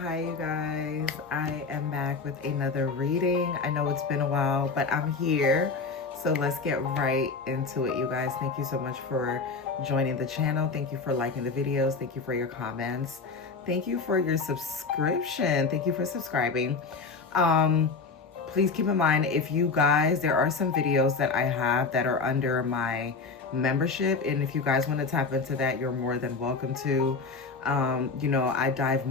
Hi you guys, I am back with another reading. I know it's been a while, but I'm here. So let's get right into it, you guys. Thank you so much for joining the channel. Thank you for liking the videos. Thank you for your comments. Thank you for your subscription. Thank you for subscribing. Please keep in mind, if you guys, there are some videos that I have that are under my membership, and if you guys want to tap into that, you're more than welcome to. I dive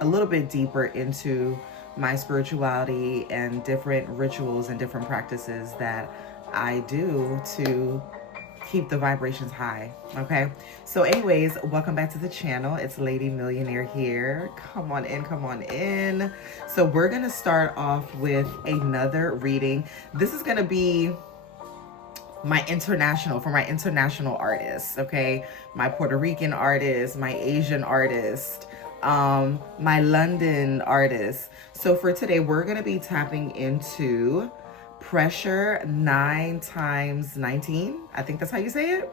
a little bit deeper into my spirituality and different rituals and different practices that I do to keep the vibrations high. Okay, so anyways, welcome back to the channel. It's Lady Millionaire here. Come on in, come on in. So we're gonna start off with another reading. This is gonna be my international artists, okay? My Puerto Rican artist, my Asian artist, my London artist. So for today, we're gonna be tapping into pressure 9 times 19. I think that's how you say it.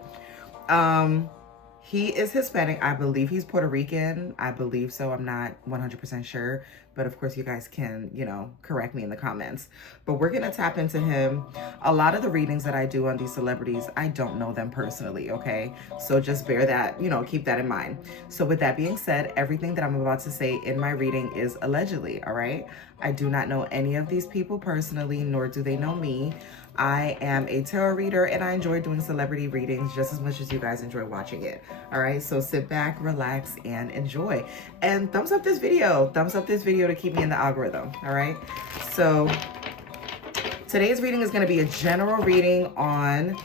He is Hispanic. I believe he's Puerto Rican. I believe so. I'm not 100% sure. But of course, you guys can, correct me in the comments. But we're going to tap into him. A lot of the readings that I do on these celebrities, I don't know them personally, okay? So just bear that, keep that in mind. So with that being said, everything that I'm about to say in my reading is allegedly, all right? I do not know any of these people personally, nor do they know me. I am a tarot reader and I enjoy doing celebrity readings just as much as you guys enjoy watching it. All right, so sit back, relax, and enjoy. And thumbs up this video. Thumbs up this video to keep me in the algorithm. All right, so today's reading is going to be a general reading on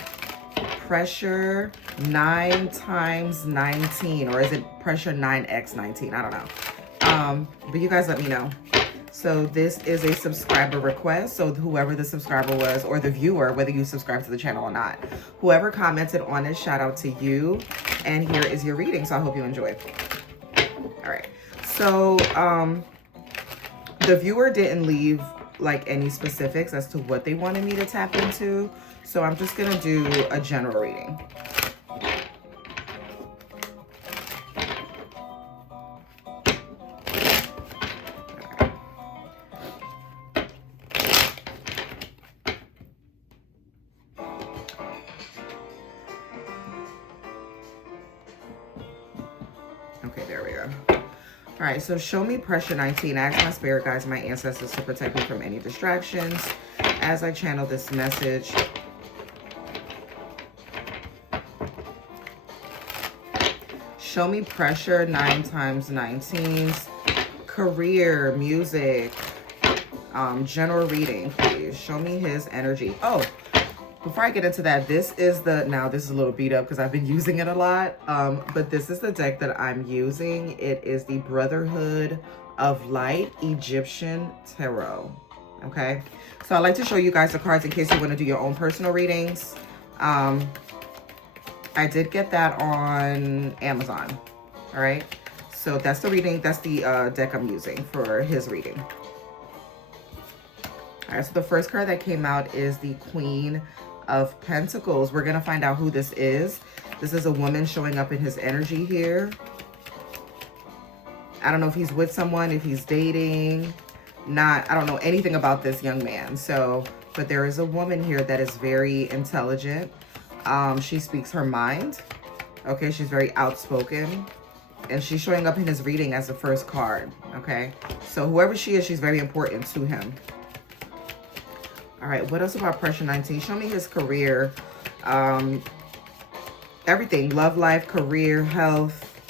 pressure 9 times 19, or is it pressure 9x 19? I don't know. But you guys let me know. So this is a subscriber request. So whoever the subscriber was, or the viewer, whether you subscribe to the channel or not, whoever commented on it, shout out to you. And here is your reading. So I hope you enjoy. All right. So the viewer didn't leave like any specifics as to what they wanted me to tap into. So I'm just going to do a general reading. Okay, there we go. All right, so show me pressure 19. I ask my spirit guides, my ancestors, to protect me from any distractions as I channel this message. Show me pressure 9 times 19s. Career, music, general reading, please. Show me his energy. Oh, before I get into that, this is a little beat up because I've been using it a lot, but this is the deck that I'm using. It is the Brotherhood of Light Egyptian Tarot, okay? So I like to show you guys the cards in case you want to do your own personal readings. I did get that on Amazon, all right? So that's the reading, that's the deck I'm using for his reading. All right, so the first card that came out is the Queen of Pentacles. We're gonna find out who this is. This is a woman showing up in his energy here. I don't know if he's with someone, if he's dating, I don't know anything about this young man. So, but there is a woman here that is very intelligent. She speaks her mind. Okay, she's very outspoken. And she's showing up in his reading as the first card, okay? So whoever she is, she's very important to him. All right, what else about pressure 19? Show me his career, everything, love life, career, health,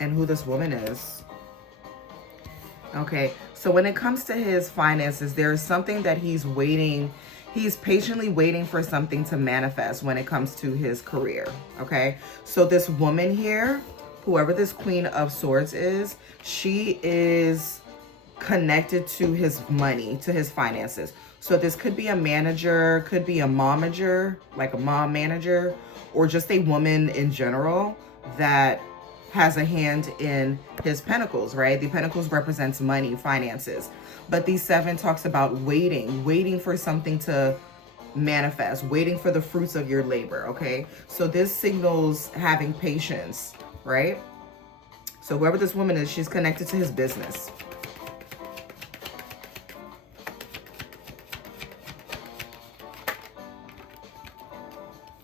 and who this woman is. Okay, so when it comes to his finances, there's something that he's patiently waiting for something to manifest when it comes to his career, okay? So this woman here, whoever this Queen of Swords is, she is connected to his money, to his finances. So this could be a manager, could be a momager, like a mom manager, or just a woman in general that has a hand in his pentacles, right? The pentacles represents money, finances. But the 7 talks about waiting for something to manifest, waiting for the fruits of your labor, okay? So this signals having patience, right? So whoever this woman is, she's connected to his business.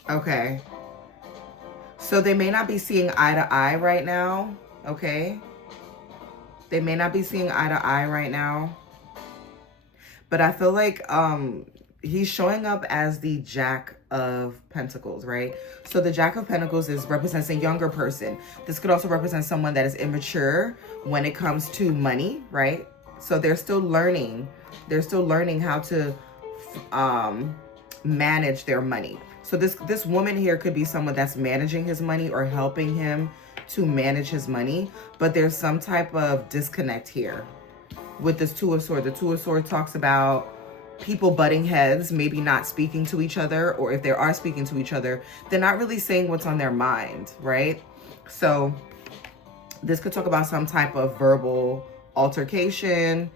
Okay. So they may not be seeing eye to eye right now. Okay. They may not be seeing eye to eye right now. But I feel like he's showing up as the Jack of Pentacles, right? So the Jack of Pentacles represents a younger person. This could also represent someone that is immature when it comes to money, right? So they're still learning. They're still learning how to manage their money. So this woman here could be someone that's managing his money or helping him to manage his money. But there's some type of disconnect here with this Two of Swords. The Two of Swords talks about people butting heads, maybe not speaking to each other, or if they are speaking to each other, they're not really saying what's on their mind, right? So this could talk about some type of verbal altercation.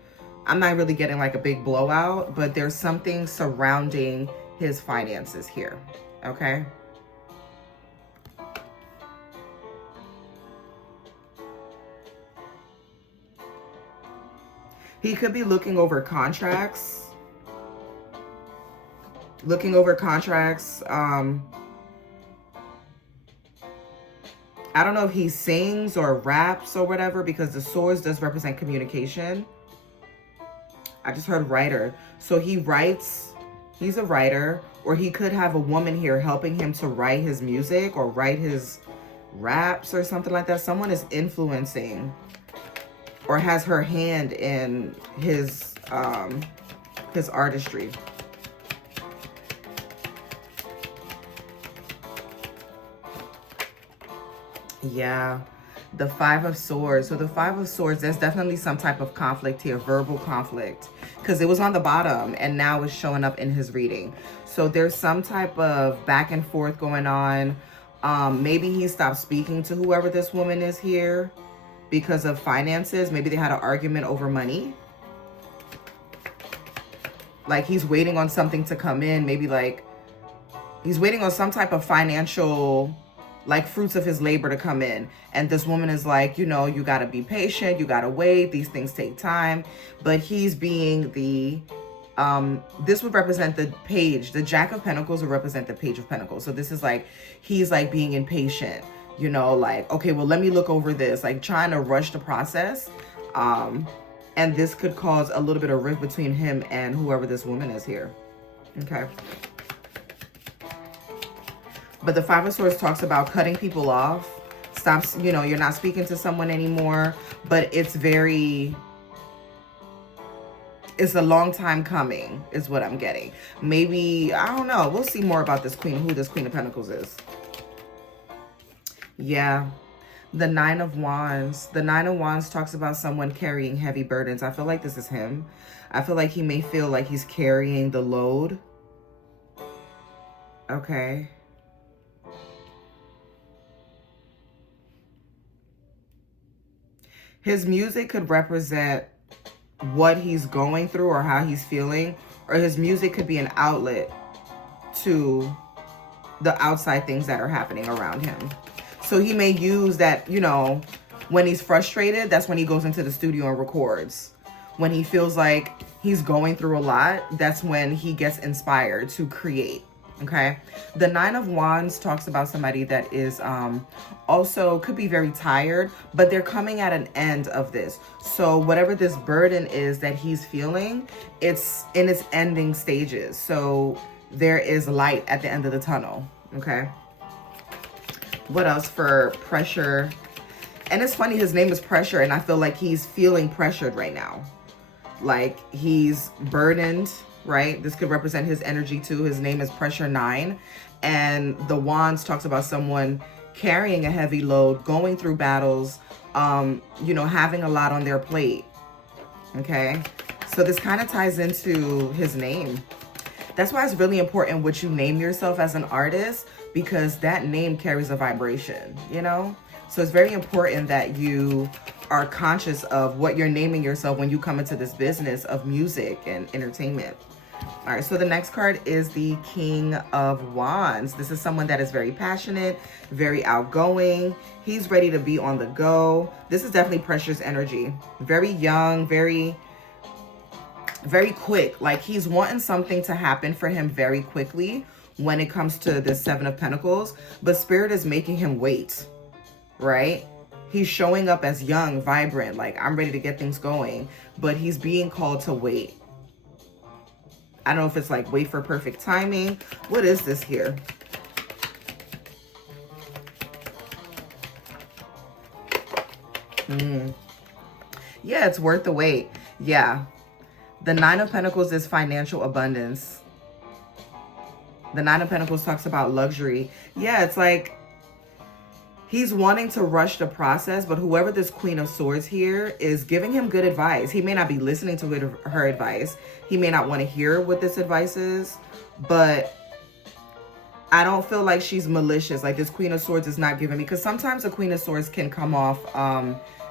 I'm not really getting like a big blowout, but there's something surrounding his finances here, okay? He could be looking over contracts. I don't know if he sings or raps or whatever, because the swords does represent communication. I just heard writer. So he writes, he's a writer, or he could have a woman here helping him to write his music or write his raps or something like that. Someone is influencing or has her hand in his artistry. Yeah, the Five of Swords. So the Five of Swords, there's definitely some type of conflict here, verbal conflict, because it was on the bottom and now it's showing up in his reading. So there's some type of back and forth going on. Maybe he stopped speaking to whoever this woman is here because of finances. Maybe they had an argument over money. Like he's waiting on something to come in. Maybe like he's waiting on some type of financial, like fruits of his labor to come in. And this woman is like, you know, you got to be patient. You got to wait. These things take time. But he's being the, this would represent the page. The Jack of Pentacles would represent the Page of Pentacles. So this is like, he's like being impatient, you know, like, okay, well, let me look over this, like trying to rush the process. And this could cause a little bit of rift between him and whoever this woman is here. Okay. But the Five of Swords talks about cutting people off. Stops, you know, you're not speaking to someone anymore. But it's a long time coming is what I'm getting. Maybe, I don't know. We'll see more about this queen, who this Queen of Pentacles is. Yeah. The Nine of Wands. The Nine of Wands talks about someone carrying heavy burdens. I feel like this is him. I feel like he may feel like he's carrying the load. Okay. His music could represent what he's going through or how he's feeling, or his music could be an outlet to the outside things that are happening around him. So he may use that, you know, when he's frustrated, that's when he goes into the studio and records. When he feels like he's going through a lot, that's when he gets inspired to create. Okay. The Nine of Wands talks about somebody that is also could be very tired, but they're coming at an end of this. So whatever this burden is that he's feeling, it's in its ending stages. So there is light at the end of the tunnel. Okay. What else for pressure? And it's funny, his name is Pressure, and I feel like he's feeling pressured right now. Like he's burdened, right? This could represent his energy too. His name is Pressure 9. And the Wands talks about someone carrying a heavy load, going through battles, you know, having a lot on their plate. Okay. So this kind of ties into his name. That's why it's really important what you name yourself as an artist, because that name carries a vibration, you know? So it's very important that you are conscious of what you're naming yourself when you come into this business of music and entertainment. All right, so the next card is the King of Wands. This is someone that is very passionate, very outgoing. He's ready to be on the go. This is definitely precious energy. Very young, very quick. Like he's wanting something to happen for him very quickly when it comes to the Seven of Pentacles. But Spirit is making him wait, right? He's showing up as young, vibrant, like I'm ready to get things going. But he's being called to wait. I don't know if it's like wait for perfect timing. What is this here? Yeah, it's worth the wait. Yeah. The Nine of Pentacles is financial abundance. The Nine of Pentacles talks about luxury. Yeah, it's like he's wanting to rush the process, but whoever this Queen of Swords here is giving him good advice. He may not be listening to her advice. He may not want to hear what this advice is, but I don't feel like she's malicious. Like this Queen of Swords is not giving me, because sometimes the Queen of Swords can come off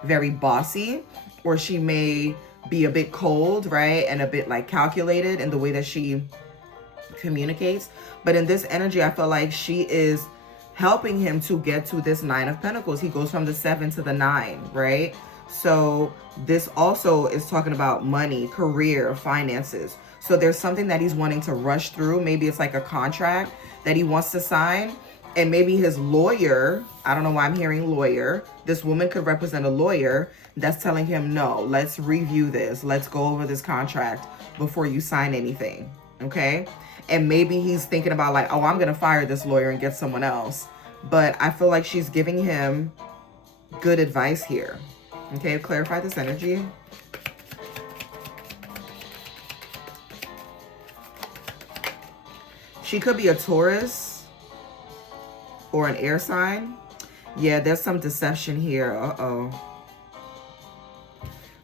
very bossy, or she may be a bit cold, right? And a bit like calculated in the way that she communicates. But in this energy, I feel like she is helping him to get to this Nine of Pentacles. He goes from the 7 to the 9, right? So this also is talking about money, career, finances. So there's something that he's wanting to rush through. Maybe it's like a contract that he wants to sign. And maybe his lawyer, I don't know why I'm hearing lawyer. This woman could represent a lawyer that's telling him, no, let's review this. Let's go over this contract before you sign anything, okay? And maybe he's thinking about like, oh, I'm going to fire this lawyer and get someone else. But I feel like she's giving him good advice here. Okay, clarify this energy. She could be a Taurus or an air sign. Yeah, there's some deception here. Uh-oh.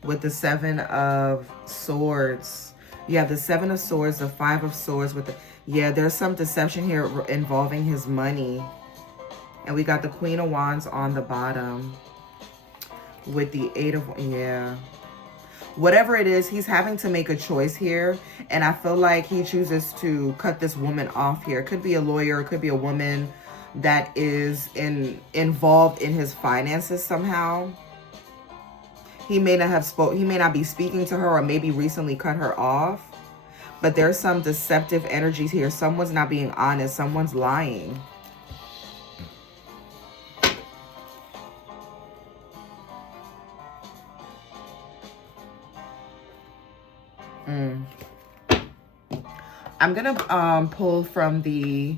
With the Seven of Swords. You have the Seven of Swords, the Five of Swords with the... Yeah, there's some deception here involving his money. And we got the Queen of Wands on the bottom. With the Eight of... Yeah. Whatever it is, he's having to make a choice here. And I feel like he chooses to cut this woman off here. It could be a lawyer. It could be a woman that is involved in his finances somehow. He may not be speaking to her, or maybe recently cut her off. But there's some deceptive energies here. Someone's not being honest. Someone's lying. I'm going to pull from the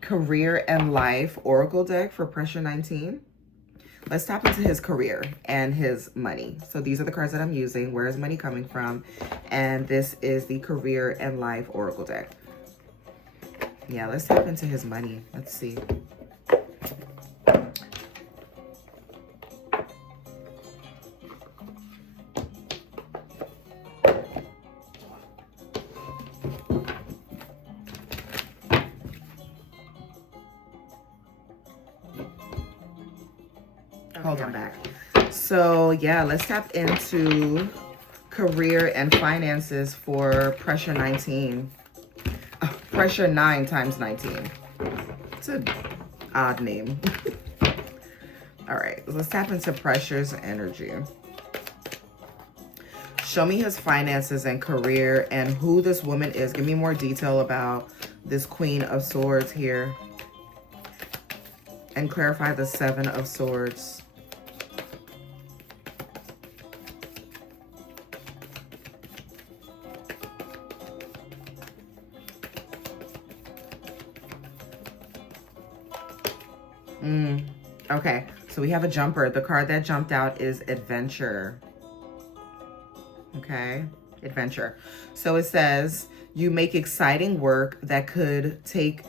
Career and Life Oracle deck for Pressure 19. Let's tap into his career and his money. So these are the cards that I'm using. Where is money coming from? And this is the Career and Life Oracle deck. Yeah, let's tap into his money. Let's see. Hold on back. So yeah, let's tap into career and finances for Pressure 19. Pressure 9 times 19. It's an odd name. All right, let's tap into Pressure's energy. Show me his finances and career and who this woman is. Give me more detail about this Queen of Swords here. And clarify the Seven of Swords. Okay, so we have a jumper. The card that jumped out is Adventure. Okay, Adventure. So it says you make exciting work that could take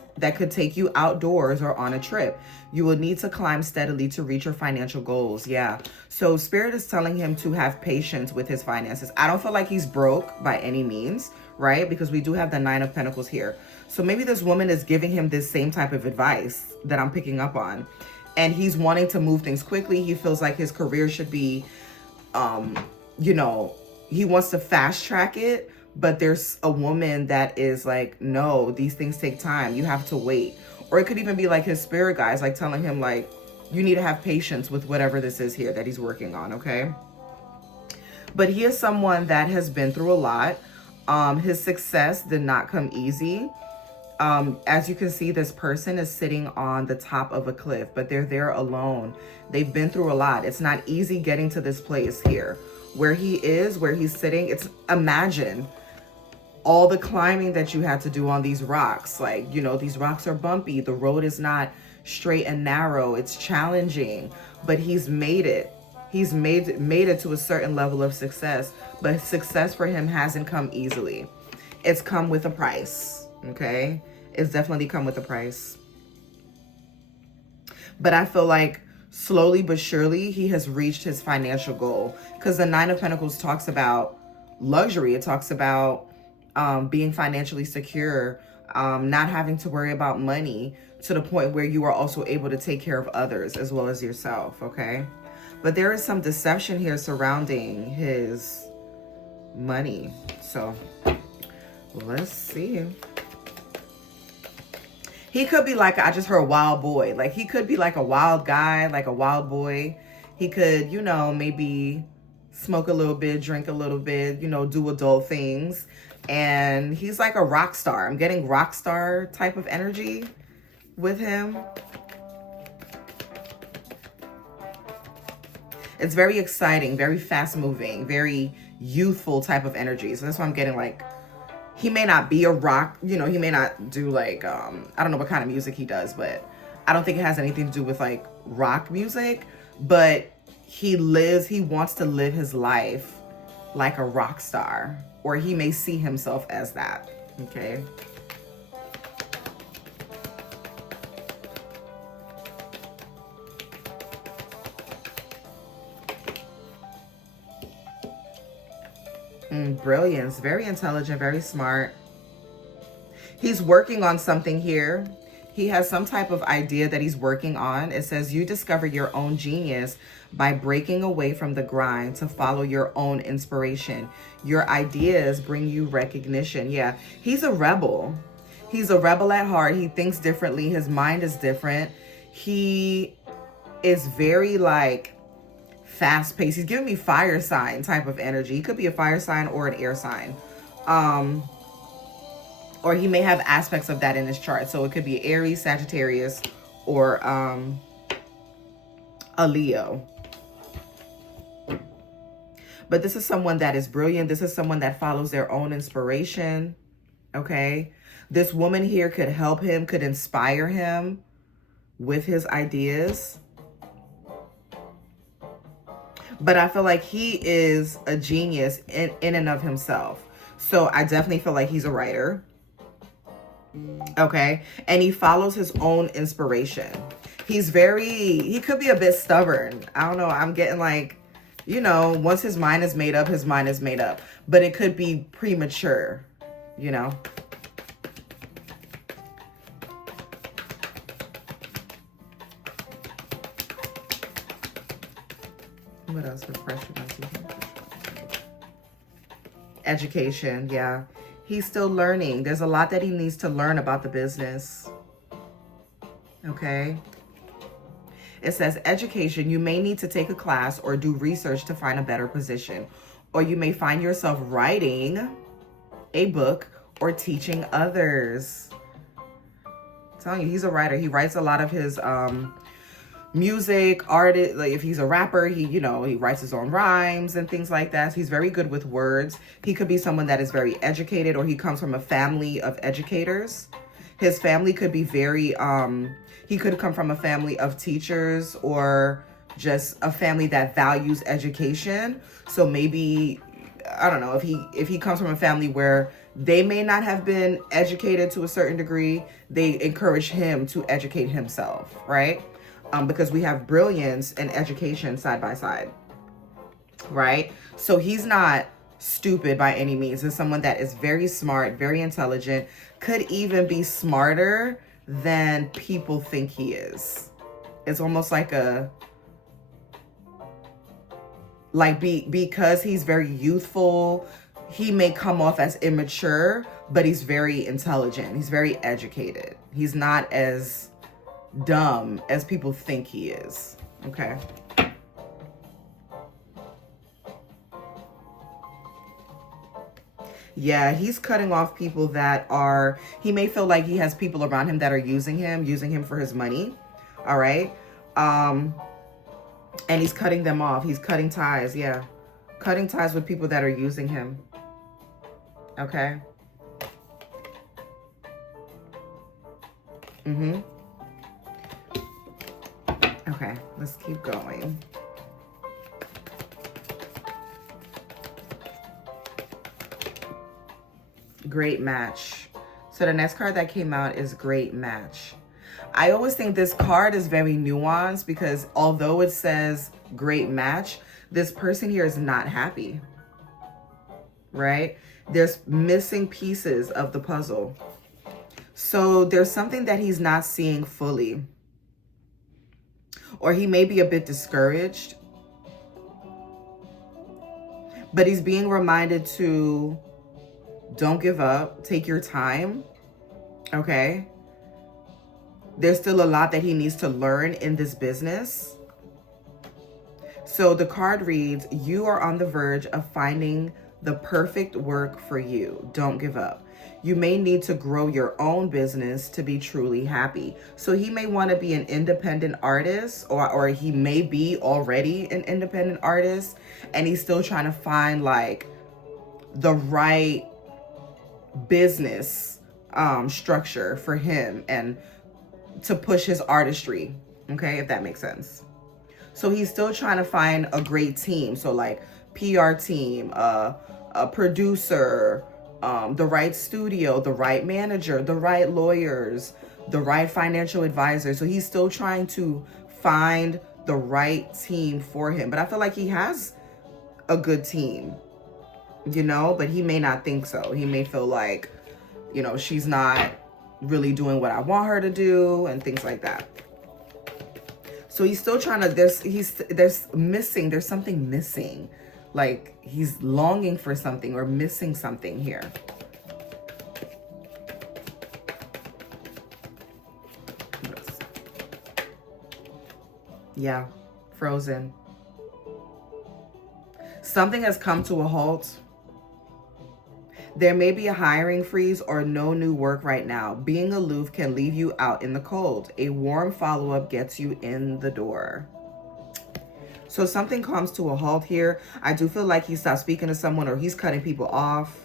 you outdoors or on a trip. You will need to climb steadily to reach your financial goals. Yeah. So Spirit is telling him to have patience with his finances. I don't feel like he's broke by any means, right? Because we do have the Nine of Pentacles here. So maybe this woman is giving him this same type of advice that I'm picking up on. And he's wanting to move things quickly. He feels like his career should be, you know, he wants to fast track it, but there's a woman that is like, no, these things take time. You have to wait. Or it could even be like his spirit guides, like telling him like, you need to have patience with whatever this is here that he's working on, okay? But he is someone that has been through a lot. His success did not come easy. As you can see, this person is sitting on the top of a cliff, but they're there alone. They've been through a lot. It's not easy getting to this place here. Where he is, where he's sitting, imagine all the climbing that you had to do on these rocks. Like, you know, these rocks are bumpy. The road is not straight and narrow. It's challenging, but he's made it. He's made it to a certain level of success, but success for him hasn't come easily. It's come with a price, okay? It's definitely come with a price. But I feel like slowly but surely he has reached his financial goal, because the Nine of Pentacles talks about luxury. It talks about being financially secure, not having to worry about money, to the point where you are also able to take care of others as well as yourself, okay? But there is some deception here surrounding his money. So let's see. He could be like, I just heard wild boy. Like, he could be like a wild guy, like a wild boy. He could, you know, maybe smoke a little bit, drink a little bit, you know, do adult things. And he's like a rock star. I'm getting rock star type of energy with him. It's very exciting, very fast moving, very youthful type of energy. So that's why I'm getting like, he may not be a rock, you know, he may not do like, I don't know what kind of music he does, but I don't think it has anything to do with like rock music, but he wants to live his life like a rock star, or he may see himself as that, okay? Brilliance, very intelligent, very smart. He's working on something here. He has some type of idea that he's working on. It says you discover your own genius by breaking away from the grind to follow your own inspiration. Your ideas bring you recognition. Yeah, he's a rebel. He's a rebel at heart. He thinks differently. His mind is different. He is very like fast paced. He's giving me fire sign type of energy. He could be a fire sign or an air sign. Or he may have aspects of that in his chart. So it could be Aries, Sagittarius, or a Leo. But this is someone that is brilliant. This is someone that follows their own inspiration. Okay. This woman here could help him, could inspire him with his ideas. But I feel like he is a genius in and of himself. So I definitely feel like he's a writer. Okay. And he follows his own inspiration. He could be a bit stubborn. I don't know. I'm getting like, you know, once his mind is made up, his mind is made up. But it could be premature, you know. What else? Education, yeah. He's still learning. There's a lot that he needs to learn about the business. Okay. It says education. You may need to take a class or do research to find a better position. Or you may find yourself writing a book or teaching others. I'm telling you, he's a writer. He writes a lot of his music, art. Like if he's a rapper, he writes his own rhymes and things like that. So he's very good with words. He could be someone that is very educated, or he comes from a family of educators. His family could be very, he could come from a family of teachers, or just a family that values education. So maybe, I don't know, if he comes from a family where they may not have been educated to a certain degree, they encourage him to educate himself, right? Because we have brilliance and education side by side, right? So he's not stupid by any means. He's someone that is very smart, very intelligent, could even be smarter than people think he is. It's almost like because he's very youthful, he may come off as immature, but he's very intelligent. He's very educated. He's not as dumb as people think he is. Okay. Yeah, he's cutting off people that are, he may feel like he has people around him that are using him for his money. All right. And he's cutting them off. He's cutting ties. Yeah. Cutting ties with people that are using him. Okay. Okay, let's keep going. Great match. So the next card that came out is great match. I always think this card is very nuanced because although it says great match, this person here is not happy, right? There's missing pieces of the puzzle. So there's something that he's not seeing fully. Or he may be a bit discouraged. But he's being reminded to don't give up. Take your time. Okay? There's still a lot that he needs to learn in this business. So the card reads, you are on the verge of finding the perfect work for you. Don't give up. You may need to grow your own business to be truly happy. So he may want to be an independent artist, or he may be already an independent artist, and he's still trying to find like the right business structure for him and to push his artistry. Okay, if that makes sense. So he's still trying to find a great team. So like PR team, a producer, the right studio, the right manager, the right lawyers, the right financial advisor. So he's still trying to find the right team for him. But I feel like he has a good team, you know, but he may not think so. He may feel like, you know, she's not really doing what I want her to do and things like that. So he's still trying to, there's something missing. Like he's longing for something or missing something here. Yeah, frozen. Something has come to a halt. There may be a hiring freeze or no new work right now. Being aloof can leave you out in the cold. A warm follow-up gets you in the door. So something comes to a halt here. I do feel like he stopped speaking to someone or he's cutting people off.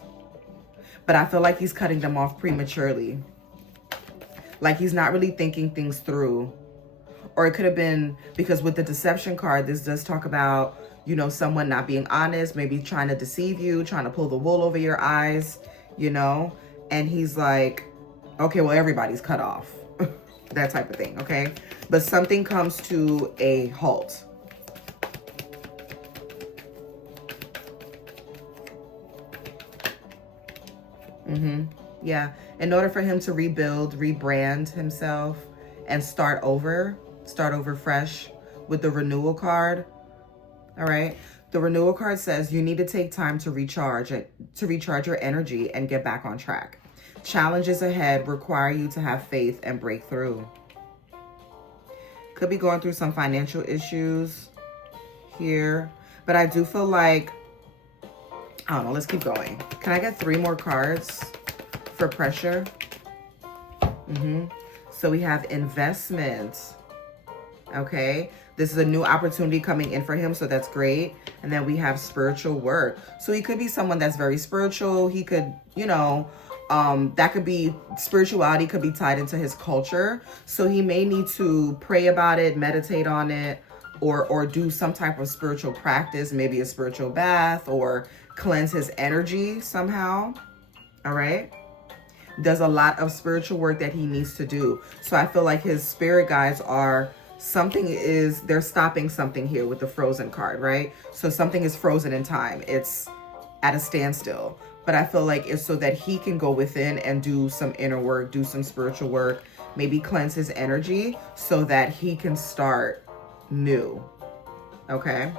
But I feel like he's cutting them off prematurely. Like he's not really thinking things through. Or it could have been because with the deception card, this does talk about, you know, someone not being honest, maybe trying to deceive you, trying to pull the wool over your eyes, you know? And he's like, okay, well, everybody's cut off. That type of thing, okay? But something comes to a halt. Yeah. In order for him to rebuild, rebrand himself, and start over fresh with the renewal card. All right. The renewal card says you need to take time to recharge your energy and get back on track. Challenges ahead require you to have faith and break through. Could be going through some financial issues here, but I do feel like, I don't know, let's keep going. Can I get 3 more cards for pressure? So we have investment. Okay. This is a new opportunity coming in for him, so that's great. And then we have spiritual work. So he could be someone that's very spiritual. He could, you know, that could be, spirituality could be tied into his culture. So he may need to pray about it, meditate on it, or do some type of spiritual practice, maybe a spiritual bath, or cleanse his energy somehow. All right. There's a lot of spiritual work that he needs to do. So I feel like his spirit guides are, they're stopping something here with the frozen card, right? So something is frozen in time. It's at a standstill. But I feel like it's so that he can go within and do some inner work, do some spiritual work, maybe cleanse his energy so that he can start new. Okay?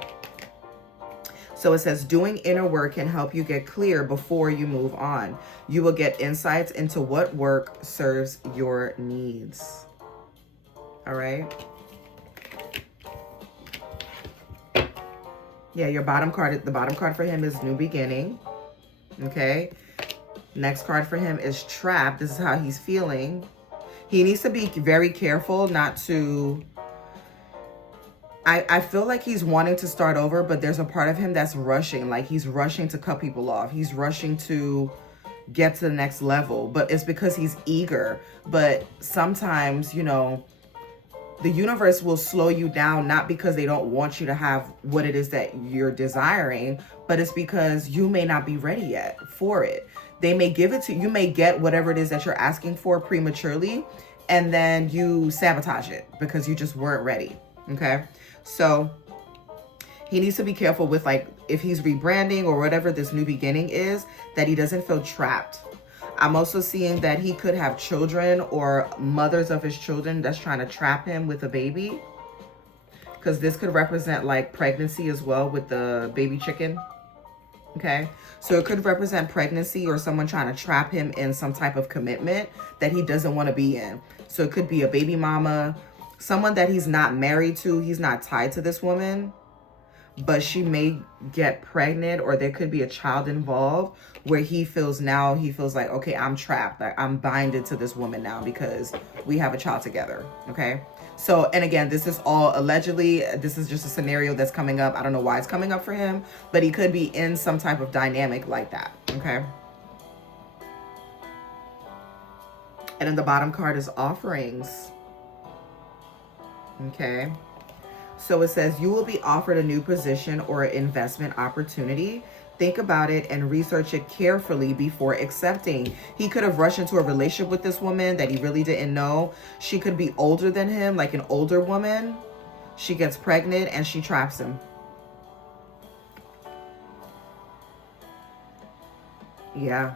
So it says doing inner work can help you get clear before you move on. You will get insights into what work serves your needs. All right. Yeah, your bottom card, the bottom card for him is new beginning. Okay. Next card for him is trapped. This is how he's feeling. He needs to be very careful not to... I feel like he's wanting to start over, but there's a part of him that's rushing. Like he's rushing to cut people off. He's rushing to get to the next level, but it's because he's eager. But sometimes, you know, the universe will slow you down, not because they don't want you to have what it is that you're desiring, but it's because you may not be ready yet for it. They may give it to you, may get whatever it is that you're asking for prematurely, and then you sabotage it because you just weren't ready. Okay. So he needs to be careful with, like, if he's rebranding or whatever this new beginning is, that he doesn't feel trapped. I'm also seeing that he could have children or mothers of his children that's trying to trap him with a baby, because this could represent like pregnancy as well with the baby chicken. Okay, so it could represent pregnancy or someone trying to trap him in some type of commitment that he doesn't want to be in. So it could be a baby mama, someone that he's not married to, he's not tied to this woman, but she may get pregnant, or there could be a child involved where he feels like, okay, I'm trapped. Like I'm binded to this woman now because we have a child together. Okay. So, and again, this is all allegedly, this is just a scenario that's coming up. I don't know why it's coming up for him, but he could be in some type of dynamic like that. Okay. And then the bottom card is offerings. Okay. So it says you will be offered a new position or investment opportunity. Think about it and research it carefully before accepting. He could have rushed into a relationship with this woman that he really didn't know. She could be older than him, like an older woman. She gets pregnant and she traps him. Yeah.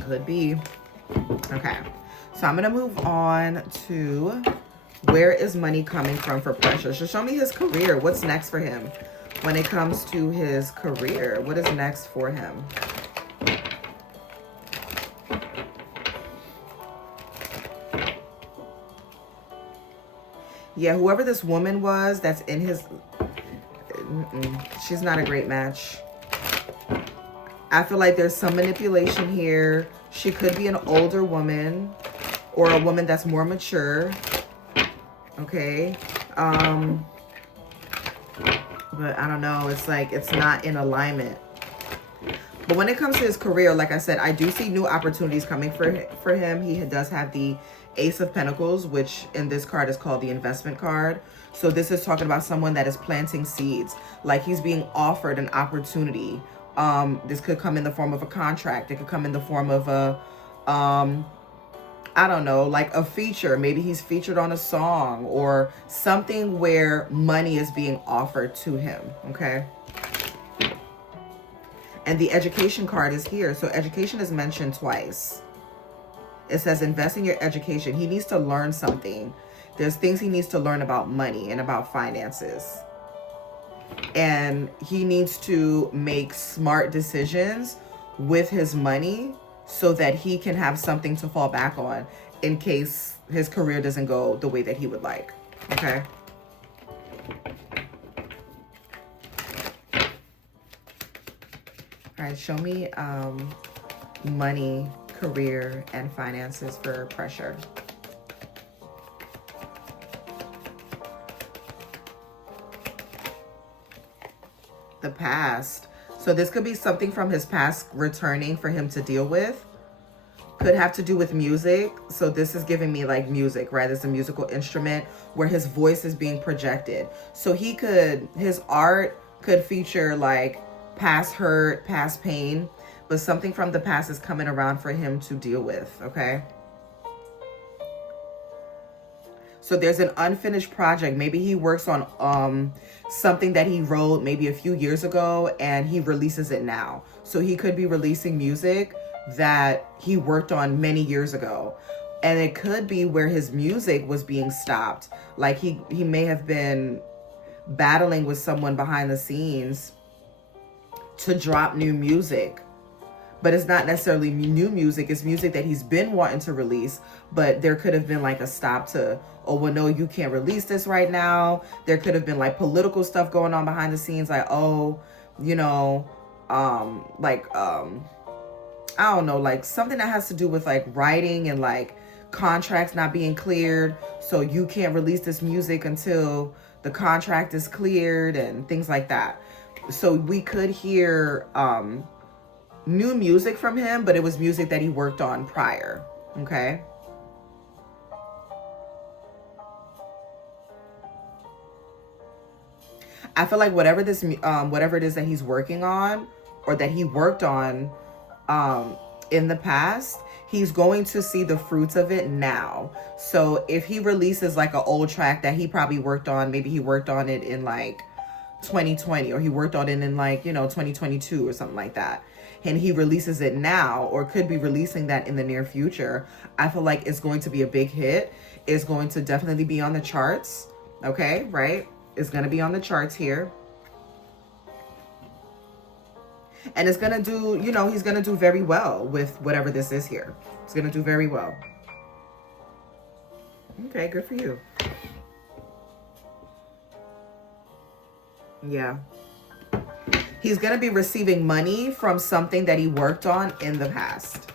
Could be. Okay. So I'm going to move on to where is money coming from for pressure. So show me his career. What's next for him when it comes to his career? What is next for him? Yeah, whoever this woman was that's in his... she's not a great match. I feel like there's some manipulation here. She could be an older woman or a woman that's more mature. Okay. But I don't know. It's like it's not in alignment. But when it comes to his career, like I said, I do see new opportunities coming for him. He does have the Ace of Pentacles, which in this card is called the investment card. So this is talking about someone that is planting seeds. Like he's being offered an opportunity. This could come in the form of a contract. It could come in the form of a, I don't know, like a feature. Maybe he's featured on a song or something where money is being offered to him. Okay. And the education card is here. So education is mentioned twice. It says invest in your education. He needs to learn something. There's things he needs to learn about money and about finances. And he needs to make smart decisions with his money so that he can have something to fall back on in case his career doesn't go the way that he would like. Okay. All right, show me money, career, and finances for pressure. The past. So this could be something from his past returning for him to deal with. Could have to do with music. So this is giving me like music, right? It's a musical instrument where his voice is being projected. So he could, his art could feature like past hurt, past pain, but something from the past is coming around for him to deal with, okay? So there's an unfinished project. Maybe he works on something that he wrote maybe a few years ago and he releases it now. So he could be releasing music that he worked on many years ago. And it could be where his music was being stopped. Like he may have been battling with someone behind the scenes to drop new music. But it's not necessarily new music. It's music that he's been wanting to release. But there could have been like a stop to, oh, well, no, you can't release this right now. There could have been like political stuff going on behind the scenes. Like, oh, you know, I don't know, like something that has to do with like writing and like contracts not being cleared. So you can't release this music until the contract is cleared and things like that. So we could hear, new music from him, but it was music that he worked on prior. Okay. I feel like whatever it is that he's working on or that he worked on in the past, he's going to see the fruits of it now. So if he releases like an old track that he probably worked on, maybe he worked on it in like 2020 or he worked on it in like, 2022 or something like that, and he releases it now or could be releasing that in the near future, I feel like it's going to be a big hit. It's going to definitely be on the charts. Okay, right? It's going to be on the charts here. And it's going to do, he's going to do very well with whatever this is here. It's going to do very well. Okay, good for you. Yeah. He's going to be receiving money from something that he worked on in the past.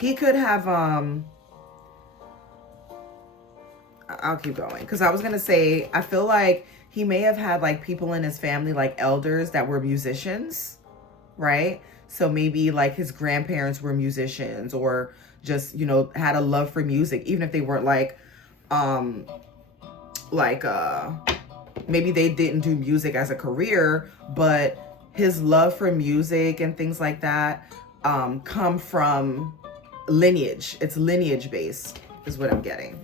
He could have, I'll keep going. Because I was going to say, I feel like he may have had like people in his family, like elders that were musicians, right? So maybe like his grandparents were musicians or just, had a love for music, even if they weren't maybe they didn't do music as a career, but his love for music and things like that come from lineage. It's lineage based is what I'm getting.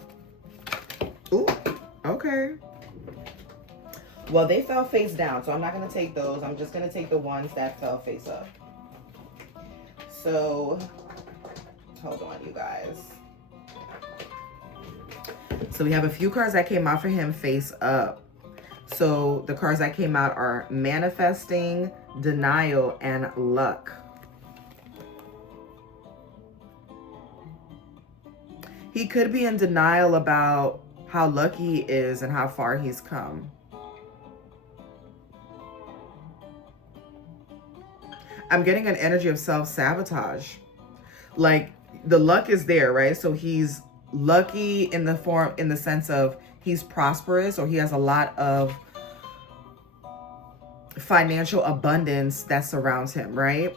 Ooh, okay. Well, they fell face down, so I'm not going to take those. I'm just going to take the ones that fell face up. So, hold on, you guys. So we have a few cards that came out for him face up. So the cards that came out are manifesting, denial, and luck. He could be in denial about how lucky he is and how far he's come. I'm getting an energy of self-sabotage. Like the luck is there, right? So he's lucky in the sense of he's prosperous or he has a lot of financial abundance that surrounds him, right?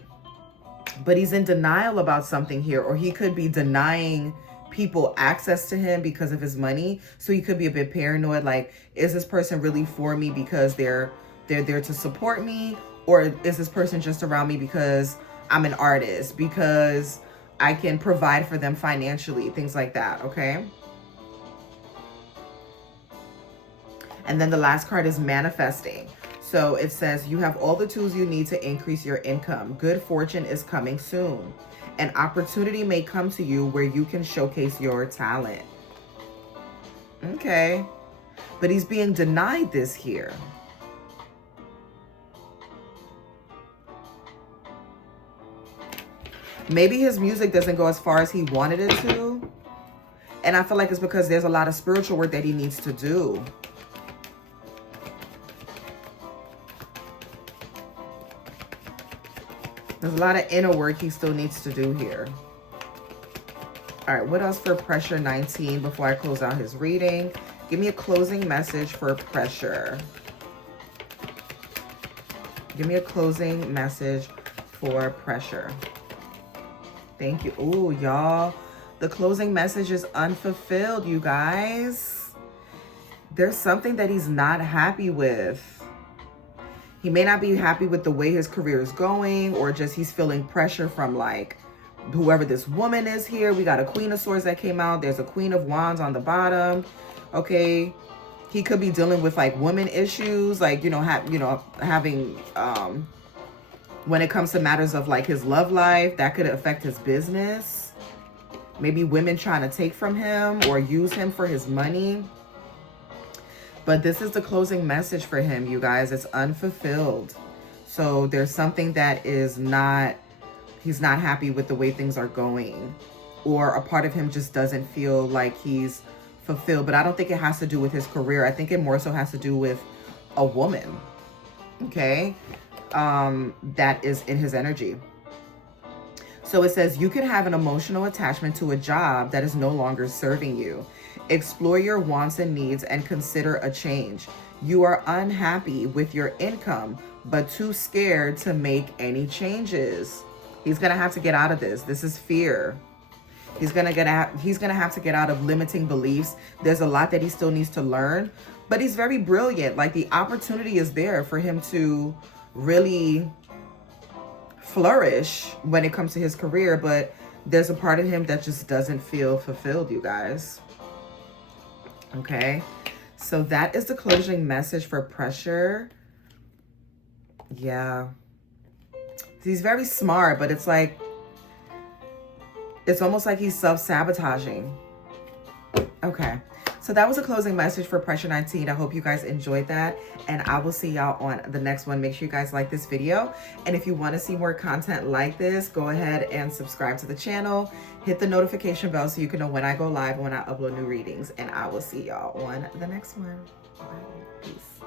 But he's in denial about something here, or he could be denying people access to him because of his money. So he could be a bit paranoid, like, is this person really for me because they're there to support me? Or is this person just around me because I'm an artist, because I can provide for them financially, things like that, okay? And then the last card is manifesting. So it says, you have all the tools you need to increase your income. Good fortune is coming soon. An opportunity may come to you where you can showcase your talent. Okay. But he's being denied this here. Maybe his music doesn't go as far as he wanted it to. And I feel like it's because there's a lot of spiritual work that he needs to do. There's a lot of inner work he still needs to do here. All right, what else for pressure 19 before I close out his reading? Give me a closing message for pressure. Give me a closing message for pressure. Thank you. Ooh, y'all. The closing message is unfulfilled, you guys. There's something that he's not happy with. He may not be happy with the way his career is going, or just he's feeling pressure from like whoever this woman is here. We got a Queen of Swords that came out. There's a Queen of Wands on the bottom. Okay. He could be dealing with like woman issues, like, having, when it comes to matters of like his love life, that could affect his business. Maybe women trying to take from him or use him for his money. But this is the closing message for him, you guys. It's unfulfilled. So there's something that is not, he's not happy with the way things are going. Or a part of him just doesn't feel like he's fulfilled. But I don't think it has to do with his career. I think it more so has to do with a woman. Okay? That is in his energy. So it says, you can have an emotional attachment to a job that is no longer serving you. Explore your wants and needs and consider a change. You are unhappy with your income, but too scared to make any changes. He's going to have to get out of this. This is fear. He's going to have to get out of limiting beliefs. There's a lot that he still needs to learn, but he's very brilliant. Like, the opportunity is there for him to really flourish when it comes to his career, but there's a part of him that just doesn't feel fulfilled, you guys. Okay, so that is the closing message for pressure. Yeah, he's very smart, but it's like, it's almost like he's self-sabotaging. Okay, so that was a closing message for Pressure 19. I hope you guys enjoyed that, and I will see y'all on the next one. Make sure you guys like this video, and if you want to see more content like this, go ahead and subscribe to the channel. Hit the notification bell so you can know when I go live, when I upload new readings, and I will see y'all on the next one. Bye. Peace.